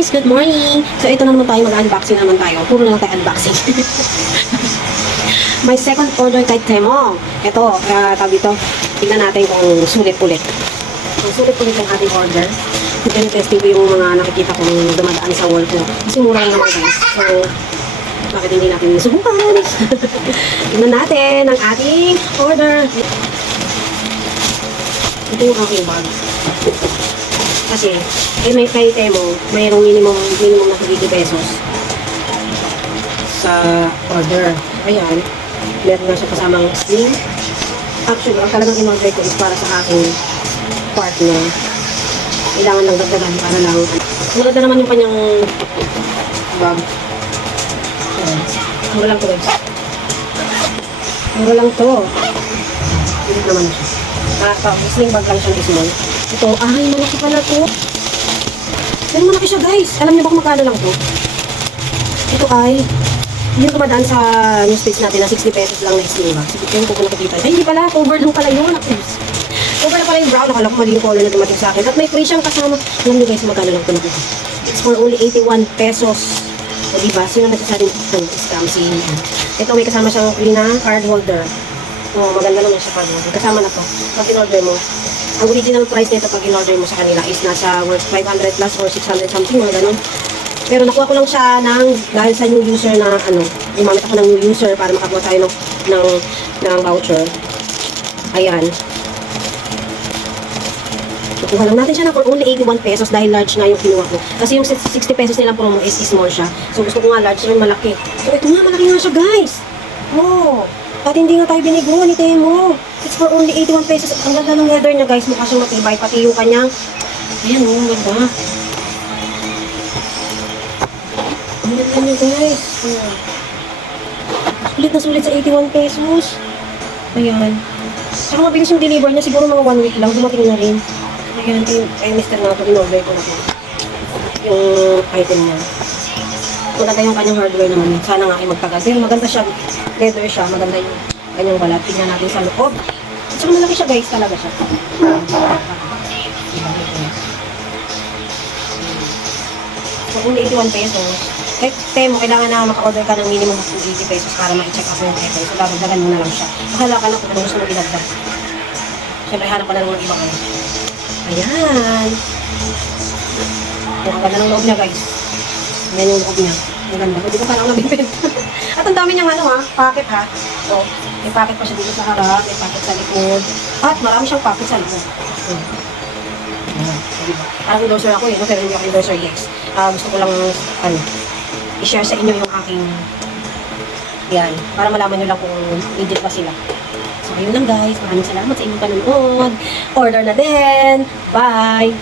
guys! Good morning! So ito na naman tayo, mag-unboxing naman tayo. Puro na lang tayo unboxing. My second order kay Temo. Ito, tawag dito. Tignan natin kung sulit ulit. Kung sulit ulit ang ating order. Pinetesting ko yung mga nakikita kong dumadaan sa wall ko. Kasi mura lang naman guys. So, bakit hindi natin subukan? Tignan natin ang ating order. Ito yung aking bag. Kasi, may kay Temo, mayroong minimum na 50 pesos sa order. Ayan, meron nga siya kasamang sling. Actually, ang talagang in-order ko is para sa aking partner. Kailangan lang dagdagan para lang. Maganda naman yung kanyang bag. Ayan. Mura lang to guys. Mura lang to. Pilit naman na siya. Sling bag lang siya small. Ito, ay, malaki pala to. Pero malaki siya guys. Alam niyo ba kung magkano lang to? Ito ay, yung dumadaan sa news page natin na 60 pesos lang na sling bag. Sige, yung kung nakikita. Ay, hindi pala. Cover lang pala yun. Cover na pala yung brown. Nakala ko mali yung color na dumating sa akin. At may free siyang kasama. Alam niyo guys, magkano lang to nakita. It's for only 81 pesos. O diba? Sino nagsasabi ng scam? Ito, may kasama siyang free na card holder. Oh, maganda naman siya card holder. Kasama na to. Pag in-order mo, ang original price nito pag in-order mo sa kanila is nasa worth 500 plus or 600 something or ganun. Pero nakuha ko lang siya dahil sa new user na gumamit ako ng new user para makakuha tayo ng voucher. Ayan. Nakuha lang natin siya na for only 81 pesos dahil large nga yung kinuha ko. Kasi yung 60 pesos nilang promo is small siya. So gusto ko nga large rin malaki. So ito nga, malaki nga siya guys. Oh. At hindi nga tayo binigo ni Temo. It's for only 81 pesos. Ang ganda ng leather niya guys. Mukha siyang matibay. Pati yung kanyang... Ayan o, ang ganda. Ang ganda niya guys. Sulit na sulit sa 81 pesos. Ayan. Saka mabilis yung deliver niya. Siguro mga 1 week lang. Dumating na rin. Ayan. Kay Mr. nga ito. In-order ko na po. Yung item niya. Maganda yung kanyang hardware naman. Sana nga ay magtagal. Pero maganda siya. Leather siya. Maganda yung kanyang balat. Tignan natin sa loob. So malaki siya guys. Talaga siya. So only 81 pesos. Kahit Temo, kailangan na maka-order ka ng minimum of 80 pesos para ma-check up yung item. So dadagdagan mo na lang siya. Bahala ka na kung ano gusto mo ilagdag. Siyempre hanap ka na ng mga ibang ano. Ayan. Ang ganda ng loob niya guys. Ayan yung loob niya. Ang ganda. Pwede ko parang nabibenta. At ang dami niyang packet ha. So, may packet pa siya dito sa harap, may packet sa likod. At marami siyang packet sa likod. Parang endorser ako pero hindi ako endorser guys. Gusto ko lang, i-share sa inyo yung aking, yan, para malaman nyo lang kung legit ba sila. So, ayun lang guys. Maraming salamat sa inyong panonood. Order na din. Bye!